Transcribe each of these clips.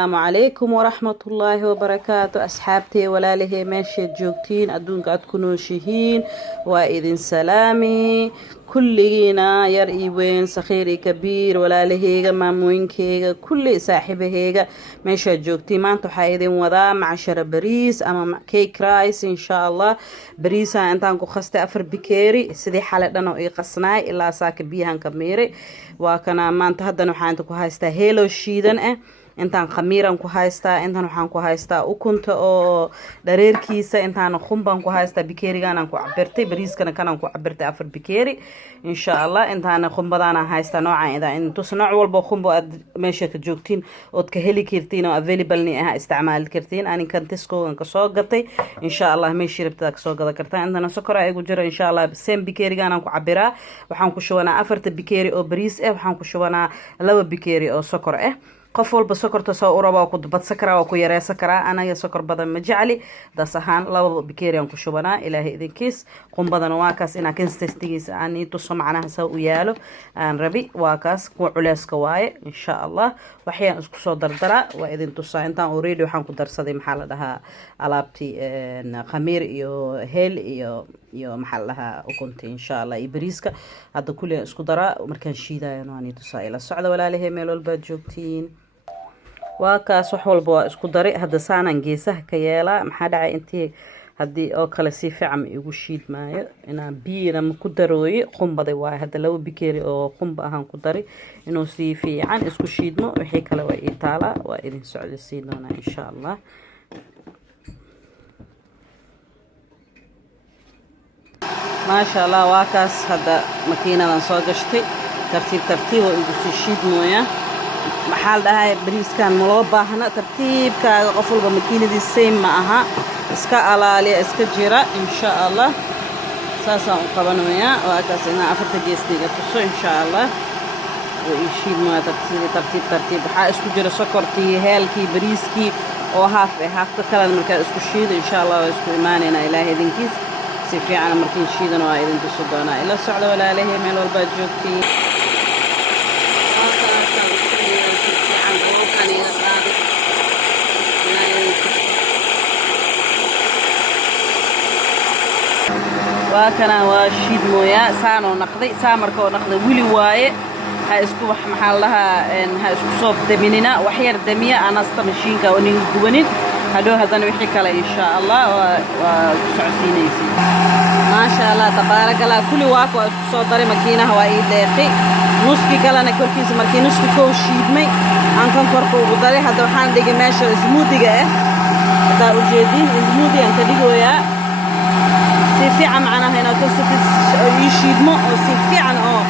السلام عليكم ورحمة الله وبركاته أصحابتي ولا له ماشي جوكتين أدون قد كنوا شهين وإذن سلامي كلنا يرئي وين صغيري كبير ولا له ماموين كيغا كل صاحبه ماشي جوكتين ما انتو حايدين وضا معشر بريس أما كيك رايس إن شاء الله بريسا انتان كو خستي أفر بكيري سيدي حالة دانو إي قصناي إلا ساك بيهان كميري وكنا ما انتو هدانو حانتو كو هايستا هيلو شيدن intaan khamiiran ku haystaa intaan waxaan ku haystaa ukunta oo dhareerkiisa intaan khumban ku haystaa bikeerigan ku cabirtay bariiskana kanaan ku cabirtay 4 bikeeri insha Allah intaan khumbadana haystaa noocan ida intu nooc walba khumbo aad meesha ka joogtiin oo ka heli kartiin oo available ni ah isticmaal kartiin ani kan Tesco ka soo gatay insha Allah meeshii rabtaa ka soo gada kartaa intaan sokor ay ugu jiro insha Allah same bikeerigan ku cabiraa waxaan ku shubanaa 4 bikeeri oo bariis ah waxaan ku shubanaa 2 bikeeri oo sokor ah qof walba sokorta soo uraba ku badsa kara oo ku yareeysan kara anaga sokor badan ma jecli dasahan laba bikeeriyan ku shubana ilaahay idinkiis qumbadan waa kaas ina consistency ani tuso macnaha soo u yaalo aan rabi waa kaas ku culeyska waaye insha Allah waxyaan isku soo dardara waa idin tusaa intaan already waxaan ku darsaday maxaa la dhahaa alaabti khamiir iyo heel iyo maxaa la dhahaa ukunta insha Allah iyo bariiska hadda kulli isku dara markaan shiidayo ani tusaa ila socda walaalahay meel walba joogtiin وكاس وحول بوا اسكو دري هذا سانا نجيسه كيالا محدا انتي هدي او كلا سي فعم يغو شيد مايو انا بينا مكدروي قنبدي واي هذا لو بكيري او قنب اهان كدري انو سي في عن اسكو شيدمو وحي كلا واي ايتالا وايدين سعود سيدونا ان شاء الله ما شاء الله واكاس هذا ماكينه لان سو غشتي ترتيب ويغو سي شيدمويا maxal dhahay bariiskan ma loo baahna tartiibkaaga qof walba makiinadii same ma aha iska alaaliya iska jira insha Allah saasaan u qabanayaa waa kaas ina afarta geestiga tuso insha Allah oo ishii ma tartiib waxa isku jira sokortii heelkii bariiskii oo haafka kala marka isku shiido insha Allah waa isku iimaanayna ilaahay idinkiis si fiican markii shiidan waa idin tuso doona ila socdo walaalahay meel walba joogtiin وكان واشيد مويا سانو نقضي سامركو نقضي ولي واي ها اسكو محلها ان ها اسكو صوب دميننا وحير دميه انا استمشينكا ونين غبنين هادو هذن وحي كلا ان شاء الله وسعسينيسي ما شاء الله تبارك الله كل واكو اسكو سو دري ماكينه واي دقي نسكي كلنا كركيس markii nusku ko shiidmay aan kan korko ugu daray hada waxaan dhigay meesha smoothie-ga hada u jeedin smoothie aan ka dhigoyaa si fiican macnaha inaa ka shiidmo oo si fiican oo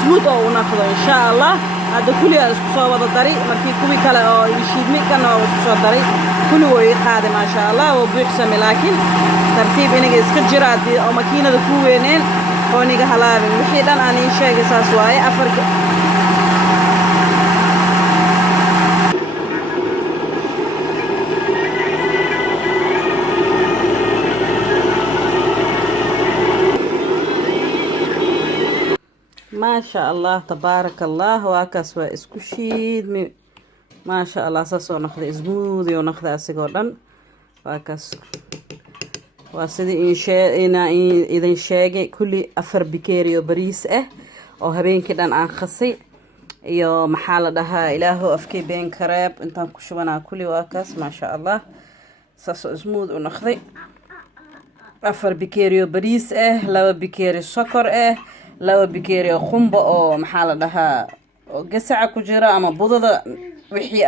smooth oo u noqdo insha Allah hada kulli isku soo wada daray markii kuwi kale oo shiidmay kana oo isku soo daray kulli way qaaday ma sha Allah oo buuxsame laakiin tartiib inaga iska jiraadi oo makiinada ku weyneen oo niga halaabin wixii dhan aan sheegay saas waaye afarka ما شاء الله تبارك الله واكس واسكو شيد ما شاء الله ساسو ناخذ اسموذي وناخذ اسيغو دن واكس واسدي إذا شاقي كل 4 بكيري وبريس oo habeenkii dhan aan khasay iyo maxaa la dhahaa ilaahu afkii been kareeb intaan ku shubanaa kulli waa kaas ma sha Allah saas smooth u noqday 4 bikeeri bariis 2 bikeeri sokor 2 bikeeri khumbo oo maxaa la dhahaa oo gasaca ku jira ama budada wixii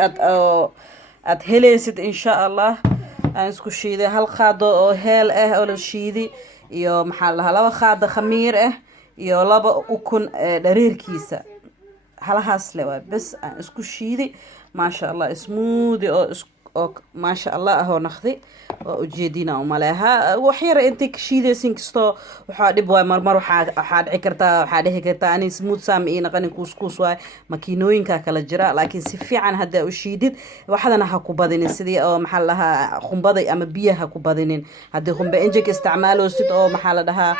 aad helaysid insha Allah aan isku shiiday hal qaado oo heel oo la shiiday iyo maxaa la dhahaa 2 qaado khamiir iyo 2 ukun dhareerkiisa halahaas le waa bas aan isku shiiday ma sha Allah smooth oo ma sha Allah ahoo naqdi oo ujeedina oo malaha wax yar inta ka shiidaysin kasto waxa dib way marmar waxa dhici kartaa ani smooth sam ina qani couscous way makiinooyinka kala jira laakiin si fiican hada u shiidid waxadana ha ku badinin sidii oo maxaa laha khumbaday ama biyaha ku badinin hadii khumba injik isticmaalo sid oo maxaa la dhahaa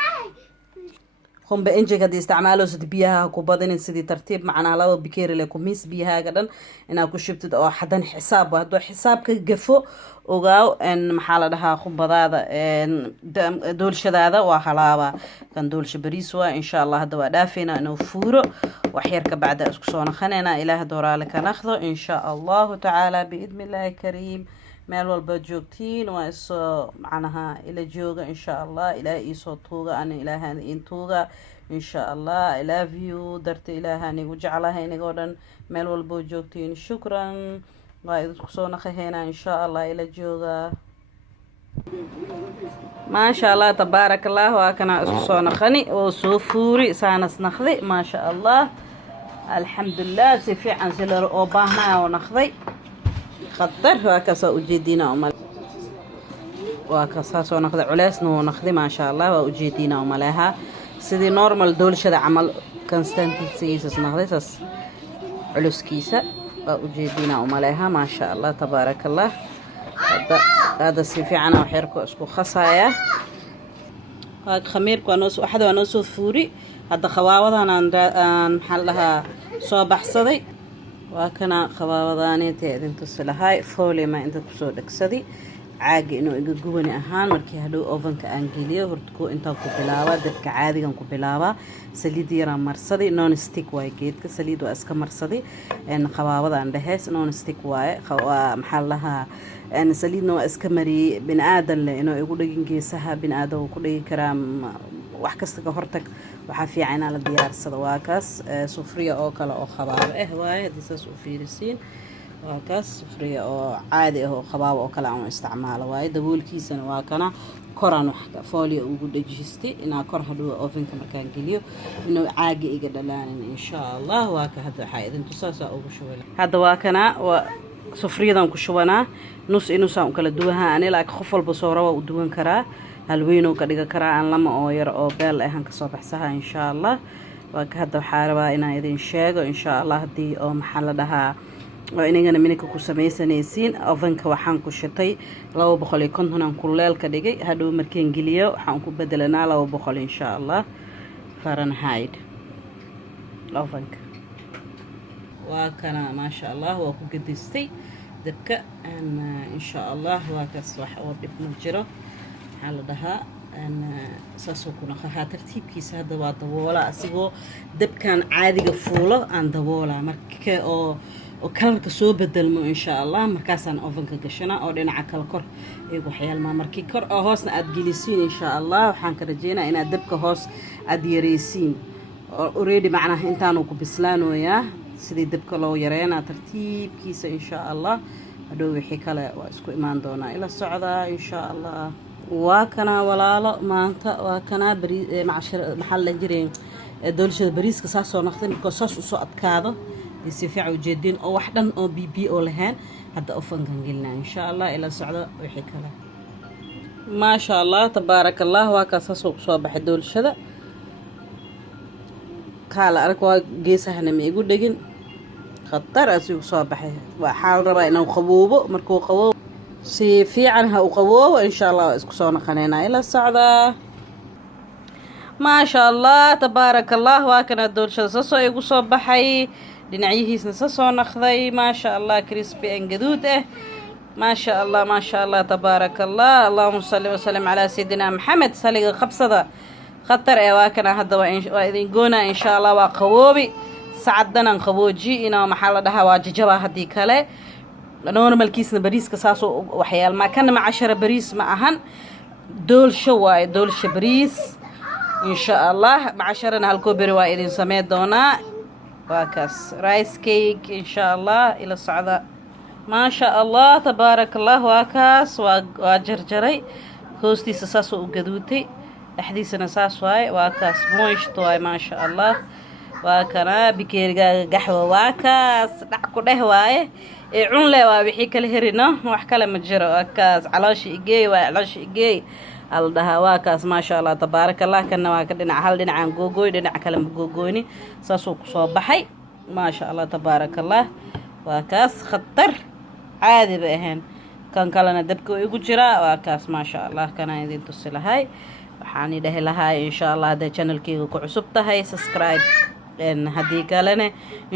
هم بإنجك هدي استعماله سد بيها كوبادين سدي ترتيب معنا لو بكير لكم ميس بيها قدن إن كشبت أو حدا حساب وهدو حساب كجفو وقاو إن محل لها خبضة إن دول شذا وحلاوة كان دول شبريسوا إن شاء الله هدو دافنا إنه فورو وحيرك بعد أسكسونا خنينا إلى هدورا لك ناخذه إن شاء الله تعالى بإذن الله الكريم meel walba joogtiin waa isoo macnaha ila jooga insha allah ilaahay isoo tuuga ana ilaahan in tuuga insha allah I love you darta ilaahan igu jeclahay inagoo dhan meel walba joogtiin shukran waa idinku soo naqaheena insha allah ila jooga ما شاء الله تبارك الله وكنا اسكو نقني وسوفوري سانس نخذي ما شاء الله الحمد لله سيفي عن سلر اوباهنا ونخذي خطر وكسا وجدينا ومال وكسا سو نخذ علاسنا ونخذ ما شاء الله وجدينا ومالها سيدي نورمال دول شدا عمل كونستانتيسيس نخذيس علوس كيسا وجدينا ومالها ما شاء الله تبارك الله هذا سيفي عنا وحيركو اسكو خصايا هاك خميركو انوس واحد وانوس فوري هذا خواوضان ان حلها سو بحصدي وكنا خواوضانيتي انت سلهاي فولي ما انت كسو دكسدي عاقي انو ايغا غوبني ahaan markii hadhow ovenka aan geliyo hortku inta ku bilaaba dadka caadigan ku bilaaba saliid yar marsadi non stick way geedka saliid waa iska marsadi in khawaawadan dhaheys non stick way maxal laha in saliidna waa iska mari bin aadan le inuu igu dhigin geesaha bin aadan ku dhigi karaa wax kasta ka hortag waxa fiican in la diyaarsado waa kaas sufriya oo kale oo khabaab waay hadii saas u fiirisiin waa kaas sufriya oo caadi ah oo khabaab oo kale aan isticmaalo waay daboolkiisana waa kana koraan wax fooliyo ugu dhajistay ina kor hadhow ovenka markaan geliyo inuu caagi iga dhalaanin insha Allah waa ka hadda waxa idin tusaasa ugu shubay hadda waa kana sufriyadan ku shubanaa nus inuu saan kala duwaha ani laakiin qof walba soo raba u duwan karaa halweyn oo ka dhiga karaa aan lama oo yar oo beel ah aan ka soo baxsaha insha Allah waa ka hadda waxa rabaa inaan idin sheego insha Allah hadii oo maxal la dhahaa oo inagana minka ku sameeysanaysiin ovenka waxaan ku shitay 250 aan kuleel ka dhigay hadhow markeen geliyo waxaan ku bedelanaa 200 insha Allah Fahrenheit ovenka وكان ما شاء الله وكقدستي دبكة أن إن شاء الله وكاس وحواب ابن الجرة على دها أن ساسوكنا خها ترتيب كيس هذا ولا أسيبه دبكة عادي قفولة عن دولا مرك أو وكلر كسو بدل إن شاء الله مركزان أوفن كجشنا أو دينا عكال كور إيجو حيال ما مركي كور أو هوسنا أدجلسين إن شاء الله وحنك رجينا إن دبكة هوس أديريسين أريد معناه إنتانو كبسلان وياه sidii dabka loo yareena tartiibkiisa insha Allah hadhow wixii kale waa isku imaan doona ila socda insha Allah waa kana walaalo maanta waa kana macashar maxal jireen doolshada bariiska saasoo naqtin markoo saas u soo adkaado si fiican u jeedin oo wax dhan oo bibi oo lahayn hadda ofankan gelina insha Allah ila socda wixii kale ma sha Allah tabarakallah waa ka saasoo soo baxay doolshada kala arkoo geesahana ma igu dhigin خطر أسيق صباحي وحال ربا إنه قبوبه مركو قبوب سي في عنها وقبوب وإن شاء الله اسكسونا خلينا إلى السعدة ما شاء الله تبارك الله واكنا الدول شاسسو يقو صباحي لنعيه سنسسو نخذي ما شاء الله كريسبي انقدوده ما شاء الله ما شاء الله تبارك الله اللهم صل وسلم على سيدنا محمد صلي خبصة خطر واكنا هذا وإذن قونا إن شاء الله وقبوبي سعدنا نخبوجي إنا محل ده واججبا هدي كله نورمال كيسنا بريس كساسو وحيال ما كان مع 10 بريس معهن دول شواي دول شبريس إن شاء الله مع 10 هالكوبري وايدين سميت دونا واكس رايس كيك إن شاء الله إلى الصعداء ما شاء الله تبارك الله واكس واجرجري كوستي ساسو وقدوتي أحديثنا ساسواي واكس مويش طواي ما شاء الله وكنا بكيرجا قحوة واكاس دعكو ده واي عون له وبحي كل هرنا وحكلا متجرا واكاس على شيء جاي وعلى شيء جاي على ده واكاس ما شاء الله تبارك الله كنا واكدنا حال عن جوجوي دنا كلام جوجوني ساسوق صباحي ما شاء الله تبارك الله واكاس خطر عادي بهن كان كلنا دبكو يجرا واكاس ما شاء الله كان يدين تصل هاي waxaan idhahi lahaa insha allah hadday channelkeyga ku cusub tahay subscribe haddii kalena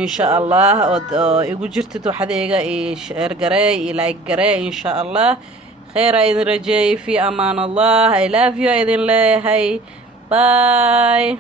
insha allah oo igu jirtid waxadeega iyo share garee iyo like garee insha allah kheyra idin rajeeyay fi amaan allah I love you idin leeyahay bye